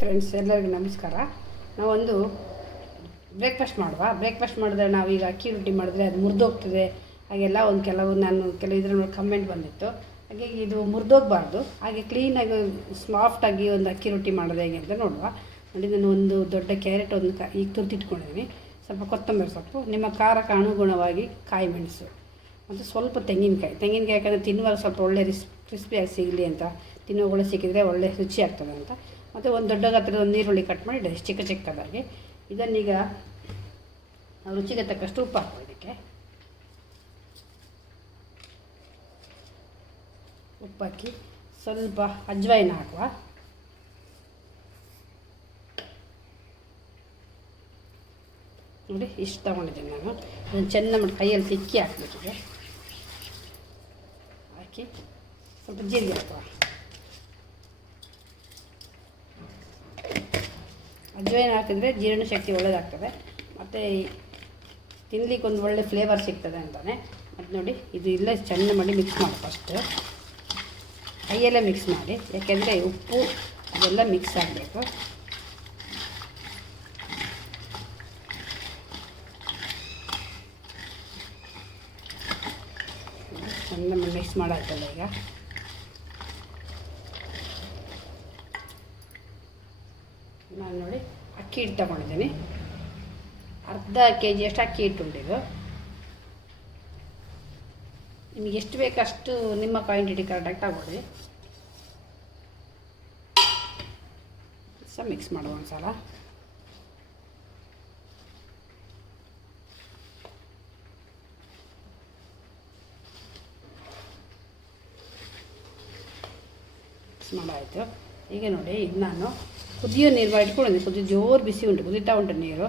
Friends, ಎಲ್ಲರಿಗೂ ನಮಸ್ಕಾರ. ನಾವೊಂದು ಬ್ರೇಕ್ಫಾಸ್ಟ್ ಮಾಡಿದ್ರೆ ನಾವೀಗ ಅಕ್ಕಿ ರೊಟ್ಟಿ ಮಾಡಿದ್ರೆ ಅದು ಮುರಿದೋಗ್ತದೆ ಹಾಗೆಲ್ಲ ಕೆಲವು ಇದರಲ್ಲಿ ಕಮೆಂಟ್ ಬಂದಿತ್ತು. ಹಾಗೆ ಇದು ಮುರಿದೋಗಬಾರ್ದು, ಹಾಗೆ ಕ್ಲೀನಾಗಿ ಸಾಫ್ಟಾಗಿ ಒಂದು ಅಕ್ಕಿ ರೊಟ್ಟಿ ಮಾಡೋದು ಹೇಗೆ ಅಂತ ನೋಡುವ. ನೋಡಿ, ನಾನು ಒಂದು ದೊಡ್ಡ ಕ್ಯಾರೆಟ್ ಈಗ ತುರ್ತಿಟ್ಕೊಂಡಿದ್ದೀನಿ, ಸ್ವಲ್ಪ ಕೊತ್ತಂಬರಿ ಸೊಪ್ಪು, ನಿಮ್ಮ ಖಾರಕ್ಕೆ ಅನುಗುಣವಾಗಿ ಕಾಯಿ ಮೆಣಸು ಮತ್ತು ಸ್ವಲ್ಪ ತೆಂಗಿನಕಾಯಿ ಯಾಕಂದರೆ ತಿನ್ನುವಾಗ ಸ್ವಲ್ಪ ಒಳ್ಳೆ ಕ್ರಿಸ್ಪಿಯಾಗಿ ಸಿಗಲಿ ಅಂತ, ತಿನ್ನುವಾಗ ಸಿಕ್ಕಿದರೆ ಒಳ್ಳೆ ರುಚಿ ಆಗ್ತದೆ ಅಂತ. ಮತ್ತು ಒಂದು ದೊಡ್ಡ ಗಾತ್ರದ ಒಂದು ಈರುಳ್ಳಿ ಕಟ್ ಮಾಡಿ ಚಿಕ್ಕದಾಗಿ. ಇದನ್ನೀಗ ರುಚಿಗೆ ತಕ್ಕಷ್ಟು ಉಪ್ಪು ಹಾಕುವ. ಇದಕ್ಕೆ ಉಪ್ಪು ಹಾಕಿ ಸ್ವಲ್ಪ ಅಜ್ವಾಯಿನ ಹಾಕುವ. ನೋಡಿ, ಇಷ್ಟು ತಗೊಂಡಿದ್ದೀನಿ ನಾನು. ಇದನ್ನು ಚೆನ್ನಾಗಿ ಮಾಡಿ ಕೈಯಲ್ಲಿ ತಿಕ್ಕಿ ಹಾಕಬೇಕಿದೆ. ಹಾಕಿ ಸ್ವಲ್ಪ ಜೀರಿಗೆ ಹಾಕುವ. ಅಜ್ವಾಯಿನ ಹಾಕಿದರೆ ಜೀರ್ಣ ಶಕ್ತಿ ಒಳ್ಳೆಯದಾಗ್ತದೆ ಮತ್ತು ತಿನ್ನಲಿಕ್ಕೆ ಒಂದು ಒಳ್ಳೆ ಫ್ಲೇವರ್ ಸಿಗ್ತದೆ ಅಂತಲೇ. ಅದು ನೋಡಿ, ಇದು ಇಲ್ಲೇ ಚೆನ್ನಾಗಿ ಮಾಡಿ ಮಿಕ್ಸ್ ಮಾಡಿ, ಫಸ್ಟ್ ಕೈಯಲ್ಲೇ ಮಿಕ್ಸ್ ಮಾಡಿ, ಯಾಕೆಂದರೆ ಉಪ್ಪು ಅದೆಲ್ಲ ಮಿಕ್ಸ್ ಆಗಬೇಕು. ಚೆನ್ನಾಗಿ ಮಿಕ್ಸ್ ಮಾಡಾಯ್ತಲ್ಲ. ಈಗ ನಾನು ನೋಡಿ ಅಕ್ಕಿ ಹಿಟ್ಟು ತಗೊಂಡಿದ್ದೀನಿ, ಅರ್ಧ kg ಅಷ್ಟು ಅಕ್ಕಿ ಹಿಟ್ಟು ಉಂಟಿದ್ದು. ನಿಮಗೆ ಎಷ್ಟು ಬೇಕಷ್ಟು ನಿಮ್ಮ ಕ್ವಾಂಟಿಟಿ ಕರೆಕ್ಟಾಗಿ ತಗೊಳ್ಳಿ. ಮಿಕ್ಸ್ ಮಾಡುವ ಒಂದು ಸಲ. ಮಿಕ್ಸ್ ಮಾಡಾಯಿತು. ಈಗ ನೋಡಿ, ಇದು ನಾನು ಕುದಿಯೋ ನೀರು ಇಟ್ಕೊಂಡಿದ್ದೀನಿ. ಜೋರು ಬಿಸಿ ಉಂಟು, ಕುದೀತಾ ಉಂಟು ನೀರು.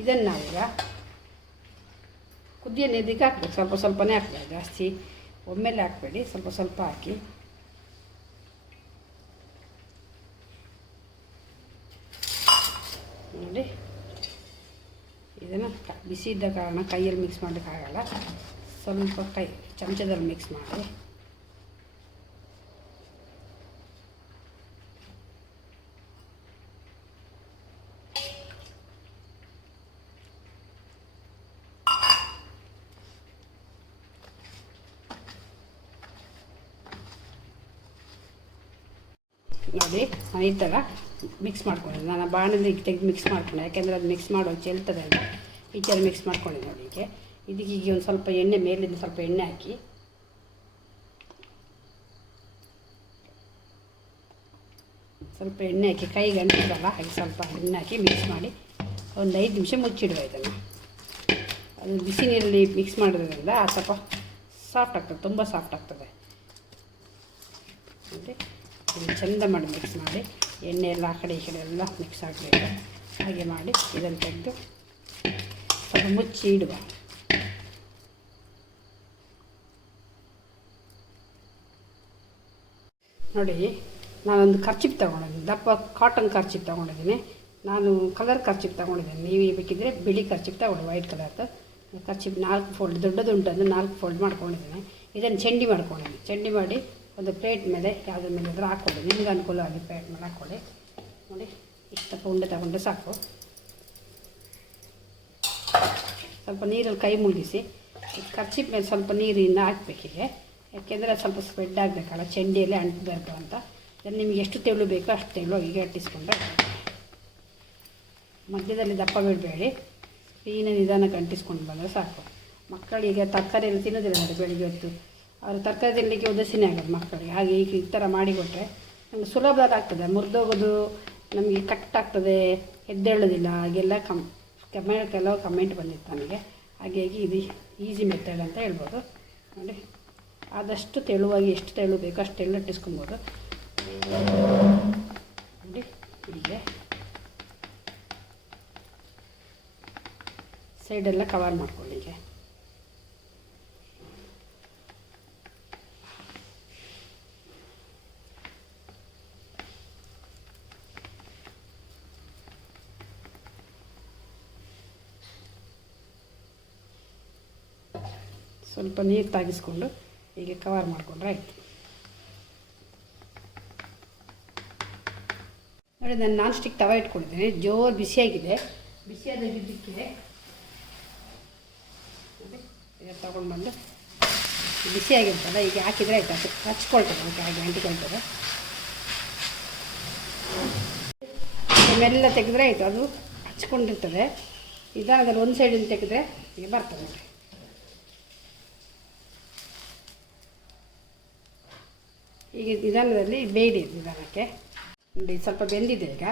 ಇದನ್ನು ನಾವೀಗ ಕುದಿಯೋ ನೀರಿಗೆ ಹಾಕ್ಬೇಕು. ಸ್ವಲ್ಪನೇ ಹಾಕ್ಬೇಕು, ಜಾಸ್ತಿ ಒಮ್ಮೆಲೆ ಹಾಕಬೇಡಿ, ಸ್ವಲ್ಪ ಹಾಕಿ. ನೋಡಿ, ಇದನ್ನು ಬಿಸಿ ಇದ್ದ ಕಾರಣ ಕೈಯಲ್ಲಿ ಮಿಕ್ಸ್ ಮಾಡೋಕ್ಕಾಗಲ್ಲ, ಸ್ವಲ್ಪ ಚಮಚದಲ್ಲಿ ಮಿಕ್ಸ್ ಮಾಡಿ. ನೋಡಿ, ನಾನು ಈ ಥರ ಮಿಕ್ಸ್ ಮಾಡ್ಕೊಂಡಿದ್ದೆ. ನಾನು ಬಾಣಲಿ ತೆಗೆದು ಮಿಕ್ಸ್ ಮಾಡ್ಕೊಂಡೆ, ಯಾಕೆಂದರೆ ಅದು ಮಿಕ್ಸ್ ಮಾಡೋದು ಚೆಲ್ತದೆ ಅಂತ ಈ ಥರ ಮಿಕ್ಸ್ ಮಾಡ್ಕೊಂಡಿದ್ದೆ. ನೋಡಿ, ಇದಕ್ಕೆ ಒಂದು ಸ್ವಲ್ಪ ಎಣ್ಣೆ, ಮೇಲಿಂದ ಸ್ವಲ್ಪ ಎಣ್ಣೆ ಹಾಕಿ, ಕೈಗೆ ಅಂಟಿಸಲ್ಲ, ಹಾಗೆ ಸ್ವಲ್ಪ ಎಣ್ಣೆ ಹಾಕಿ ಮಿಕ್ಸ್ ಮಾಡಿ ಒಂದು 5 ನಿಮಿಷ ಮುಚ್ಚಿಡುವ. ಇದನ್ನು ಅದು ಬಿಸಿ ನೀರಲ್ಲಿ ಮಿಕ್ಸ್ ಮಾಡೋದ್ರಿಂದ ಸ್ವಲ್ಪ ಸಾಫ್ಟ್ ಆಗ್ತದೆ, ತುಂಬ ಸಾಫ್ಟ್ ಆಗ್ತದೆ. ಮತ್ತು ಚೆಂದ ಮಾಡಿ ಮಿಕ್ಸ್ ಮಾಡಿ, ಎಣ್ಣೆ ಎಲ್ಲ ಆ ಕಡೆ ಈ ಕಡೆ ಎಲ್ಲ ಮಿಕ್ಸ್ ಆಗಬೇಕು. ಹಾಗೆ ಮಾಡಿ ಇದನ್ನು ತೆಗೆದು ಸ್ವಲ್ಪ ಮುಚ್ಚಿ ಇಡುವ. ನೋಡಿ, ನಾನೊಂದು ಕರ್ಚಿಪ್ ತೊಗೊಂಡಿದ್ದೀನಿ, ದಪ್ಪ ಕಾಟನ್ ಕರ್ಚಿಪ್ ತೊಗೊಂಡಿದ್ದೀನಿ. ನಾನು ಕಲರ್ ಕರ್ಚಿಪ್ ತೊಗೊಂಡಿದ್ದೀನಿ, ನೀವು ಬೇಕಿದ್ದರೆ ಬಿಳಿ ಕರ್ಚಿಪ್ ತೊಗೊಳ್ಳಿ, ವೈಟ್ ಕಲರ್ದು ಕರ್ಚಿಪ್. 4 ಫೋಲ್ಡ್ ದೊಡ್ಡದು ಉಂಟು, 4 ಫೋಲ್ಡ್ ಮಾಡ್ಕೊಂಡಿದ್ದೀನಿ. ಇದನ್ನು ಚಂಡಿ ಮಾಡಿ ಒಂದು ಪ್ಲೇಟ್ ಮೇಲೆ ಯಾವುದ್ರ ಮೇಲೆ ಇದ್ರೂ ಹಾಕ್ಕೊಳ್ಳಿ, ನಿಮ್ಗೆ ಅನುಕೂಲವಾಗಿ ಪ್ಲೇಟ್ ಮೇಲೆ ಹಾಕ್ಕೊಳ್ಳಿ. ನೋಡಿ, ಇಷ್ಟಪ್ಪ ಉಂಡೆ ತಗೊಂಡ್ರೆ ಸಾಕು. ಸ್ವಲ್ಪ ನೀರಲ್ಲಿ ಕೈ ಮುಳುಗಿಸಿ ಕರ್ಚಿಪ್ ಮೇಲೆ ಸ್ವಲ್ಪ ನೀರಿಂದ ಹಾಕಬೇಕಿದೆ, ಯಾಕೆಂದರೆ ಸ್ವಲ್ಪ ಸ್ಪ್ರೆಡ್ ಆಗಬೇಕಲ್ಲ, ಚಂಡಿಯಲ್ಲಿ ಅಂಟಬೇಕು ಅಂತ. ಇದನ್ನು ನಿಮಗೆ ಎಷ್ಟು ತೆಳು ಬೇಕೋ ಅಷ್ಟು ತೆಳು ಈಗ ಅಂಟಿಸ್ಕೊಂಡ್ರೆ. ಮಧ್ಯದಲ್ಲಿ ದಪ್ಪ ಬಿಡಬೇಡಿ, ನಿಧಾನಕ್ಕೆ ಅಂಟಿಸ್ಕೊಂಡು ಬಂದರೆ ಸಾಕು. ಮಕ್ಕಳಿಗೆ ತರಕಾರಿ ಎಲ್ಲ ತಿನ್ನೋದಿಲ್ಲ ನೋಡಿ, ಬೆಳಿಗ್ಗೆ ಹೊತ್ತು ಅವರು ತರಕಾರಿ ತಿನ್ನಲಿಕ್ಕೆ ಉದಾಸೀನ ಆಗೋದು ಮಕ್ಕಳಿಗೆ. ಹಾಗೆ ಈ ಥರ ಮಾಡಿಕೊಟ್ರೆ ನಮಗೆ ಸುಲಭವಾಗಿ ಆಗ್ತದೆ. ಮುರಿದೋಗೋದು, ನಮಗೆ ಕಟ್ಟಾಗ್ತದೆ, ಎದ್ದೇಳೋದಿಲ್ಲ, ಹಾಗೆಲ್ಲ ಕೆಲವು ಕಮೆಂಟ್ ಬಂದಿತ್ತು ನನಗೆ. ಹಾಗಾಗಿ ಇದು ಈಸಿ ಮೆಥಡ್ ಅಂತ ಹೇಳ್ಬೋದು. ನೋಡಿ, ಆದಷ್ಟು ತೆಳುವಾಗಿ, ಎಷ್ಟು ತೆಳು ಬೇಕೋ ಅಷ್ಟು ತೆಳು ಇಟ್ಟಿಸ್ಕೊಬೋದು. ನೋಡಿ, ಹೀಗೆ ಸೈಡೆಲ್ಲ ಕವರ್ ಮಾಡ್ಕೊಳ್ಳಿ. ಹೀಗೆ ಸ್ವಲ್ಪ ನೀರು ತಾಗಿಸ್ಕೊಂಡು ಹೀಗೆ ಕವರ್ ಮಾಡಿಕೊಂಡ್ರೆ ಆಯಿತು. ನೋಡಿ ನಾನು ನಾನ್ ಸ್ಟಿಕ್ ತವ ಇಟ್ಕೊಂಡಿದ್ದೀನಿ, ಜೋರು ಬಿಸಿಯಾಗಿದೆ. ಬಿಸಿಯಾದಾಗಿದ್ದಕ್ಕೆ ಇದನ್ನು ತೊಗೊಂಡು ಬಂದು ಬಿಸಿಯಾಗಿರ್ತಲ್ಲ ಈಗ ಹಾಕಿದರೆ ಆಯ್ತು, ಅದು ಹಚ್ಕೊಳ್ತದೆ, ಓಕೆ ಹಾಗೆ ಅಂಟಿಕೊಳ್ತದೆ. ಮೆಲ್ಲ ತೆಗೆದ್ರೆ ಆಯಿತು, ಅದು ಹಚ್ಕೊಂಡಿರ್ತದೆ. ನಿಧಾನದಲ್ಲಿ ಒಂದು ಸೈಡಿಂದ ತೆಗೆದ್ರೆ ಈಗ ಬರ್ತದೆ ನೋಡಿ. ಈಗ ನಿಧಾನದಲ್ಲಿ ಬೇಯಿದೆ, ನಿಧಾನಕ್ಕೆ ನೋಡಿ ಸ್ವಲ್ಪ ಬೆಂದಿದೆ. ಈಗ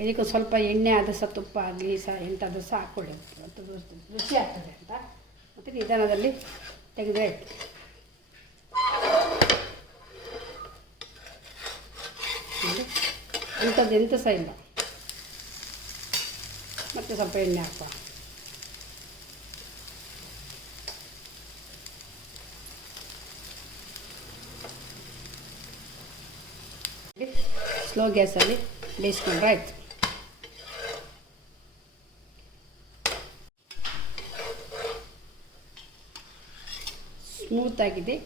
ಇದಕ್ಕೆ ಸ್ವಲ್ಪ ಎಣ್ಣೆ ಆದ ಸಹ ತುಪ್ಪ ಆಗಲಿ ಸಹ ಎಂಥದ್ದು ಸಹ ಹಾಕ್ಕೊಳ್ಳಿ, ಮತ್ತು ರುಚಿ ಆಗ್ತದೆ ಅಂತ. ಮತ್ತು ನಿಧಾನದಲ್ಲಿ ತೆಗೆದ್ರೆ ಆಯಿತು. ಅಂಥದ್ದು ಎಂಥ ಸಹ ಇಲ್ಲ. ಮತ್ತು ಸ್ವಲ್ಪ ಎಣ್ಣೆ ಹಾಕುವ. ಸ್ಲೋ ಗ್ಯಾಸಲ್ಲಿ ಬೇಯಿಸ್ಕೊಂಡ್ರೆ ಆಯಿತು. ಸ್ಮೂತಾಗಿದೆ,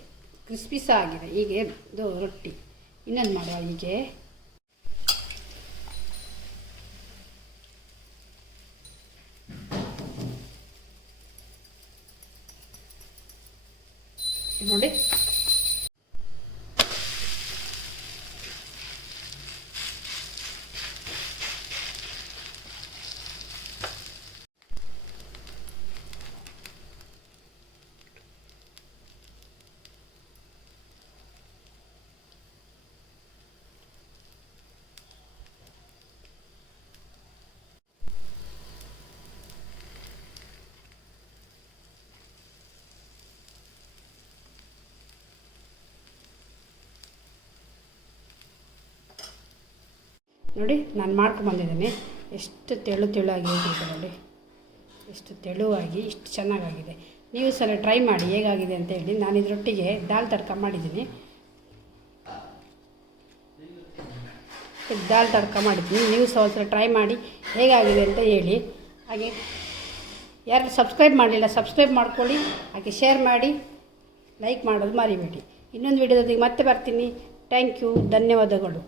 ಕ್ರಿಸ್ಪಿ ಸಹ ಆಗಿದೆ. ಹೀಗೆ ಇದು ರೊಟ್ಟಿ ಇನ್ನೊಂದು ಮಾಡುವ. ಹೀಗೆ ನೋಡಿ, ನೋಡಿ ನಾನು ಮಾಡ್ಕೊಂಬಂದಿದ್ದೀನಿ. ಎಷ್ಟು ತೆಳುವಾಗಿ ಹೇಗಿದೆ ನೋಡಿ, ಎಷ್ಟು ತೆಳುವಾಗಿ ಇಷ್ಟು ಚೆನ್ನಾಗಾಗಿದೆ. ನೀವು ಸಲ ಟ್ರೈ ಮಾಡಿ ಹೇಗಾಗಿದೆ ಅಂತ ಹೇಳಿ. ನಾನು ಇದರೊಟ್ಟಿಗೆ ದಾಲ್ ತಡ್ಕ ಮಾಡಿದ್ದೀನಿ, ದಾಲ್ ತಡ್ಕ ಮಾಡಿದ್ದೀನಿ. ನೀವು ಸಹ ಒಂದ್ಸಲ ಟ್ರೈ ಮಾಡಿ ಹೇಗಾಗಿದೆ ಅಂತ ಹೇಳಿ. ಹಾಗೆ ಯಾರು ಸಬ್ಸ್ಕ್ರೈಬ್ ಮಾಡಲಿಲ್ಲ ಸಬ್ಸ್ಕ್ರೈಬ್ ಮಾಡ್ಕೊಳ್ಳಿ, ಹಾಗೆ ಶೇರ್ ಮಾಡಿ, ಲೈಕ್ ಮಾಡೋದು ಮರಿಬೇಡಿ. ಇನ್ನೊಂದು ವಿಡಿಯೋದೊಂದಿಗೆ ಮತ್ತೆ ಬರ್ತೀನಿ. ಥ್ಯಾಂಕ್ ಯು, ಧನ್ಯವಾದಗಳು.